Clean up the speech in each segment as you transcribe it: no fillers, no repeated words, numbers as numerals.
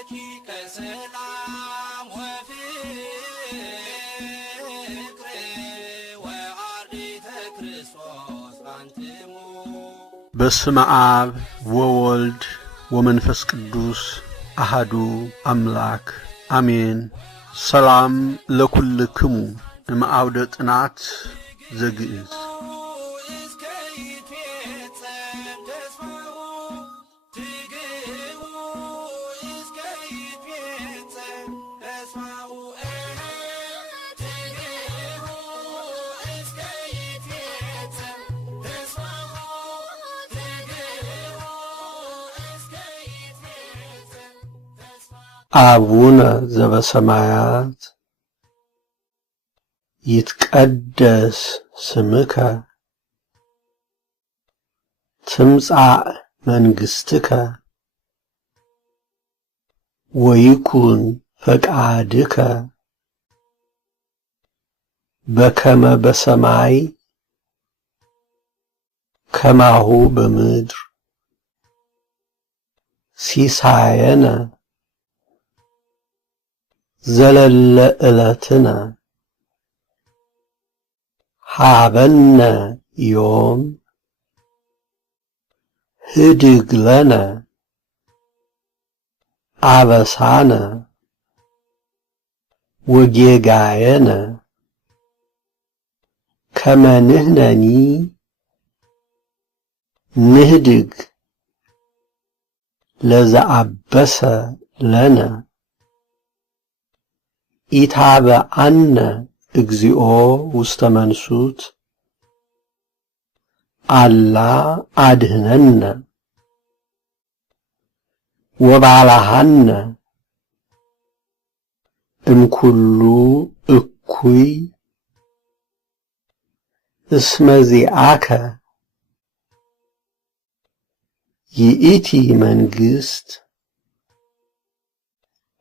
ረቂቀ ሰላም ወፍቅር ወአርዲተ ክርስቶስ አንትሙ በስመ አብ ወወልድ ወመንፈስ ቅዱስ አሐዱ አምላክ አሜን። ሰላም ለኩልክሙ እምአውደ ጥናት ዘግእዝ አቡነ ዘበሰማያት ይትቀደስ ስምከ ትምጻእ መንግሥትከ ወይኩን ፈቃድከ በከመ በሰማይ ከማሁ በምድር ሲሳየነ ዘለለ ዕለትነ ሀበነ ዮም ህድግ ለነ አበሳነ ወጌጋየነ ከመ ንሕነኒ ንህድግ ለዘአበሰ ለነ ኢታብአነ እግዚኦ ውስተ መንሱት አላ አድኅነነ ወባልሐነ እምኩሉ እኩይ እስመ ዚአከ ይእቲ መንግሥት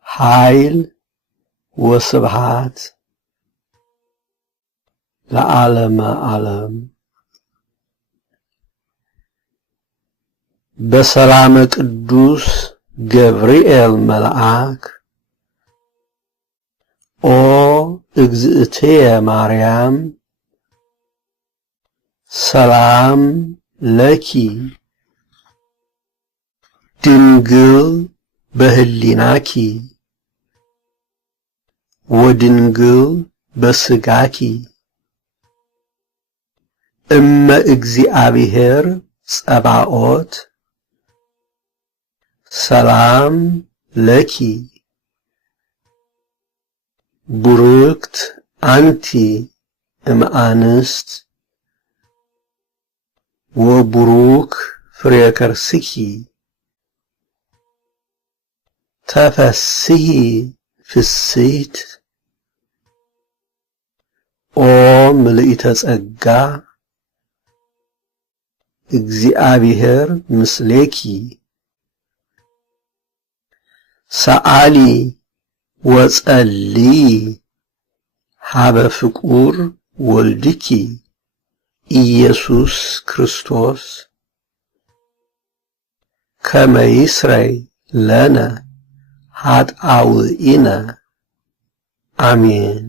ኃይል ወስብሐት ለዓለመ ዓለም። በሰላመ ቅዱስ ገብርኤል መልአክ ኦ እግዝእትየ ማርያም ሰላም ለኪ ድንግል በህሊናኪ ወድንግል በስጋኪ እመ እግዚአብሔር ጸባኦት ሰላም ለኪ ቡርክት አንቲ እምአንስት ወቡሩክ ፍሬ ከርስኪ ተፈስሒ ፍስሕት ኦ ምልዕተ ጸጋ እግዚአብሔር ምስሌኪ ሰአሊ ወጸልዪ ሀበ ፍቁር ወልድኪ ኢየሱስ ክርስቶስ ከመ ይስረይ ለነ ኃጣውኢነ አሜን።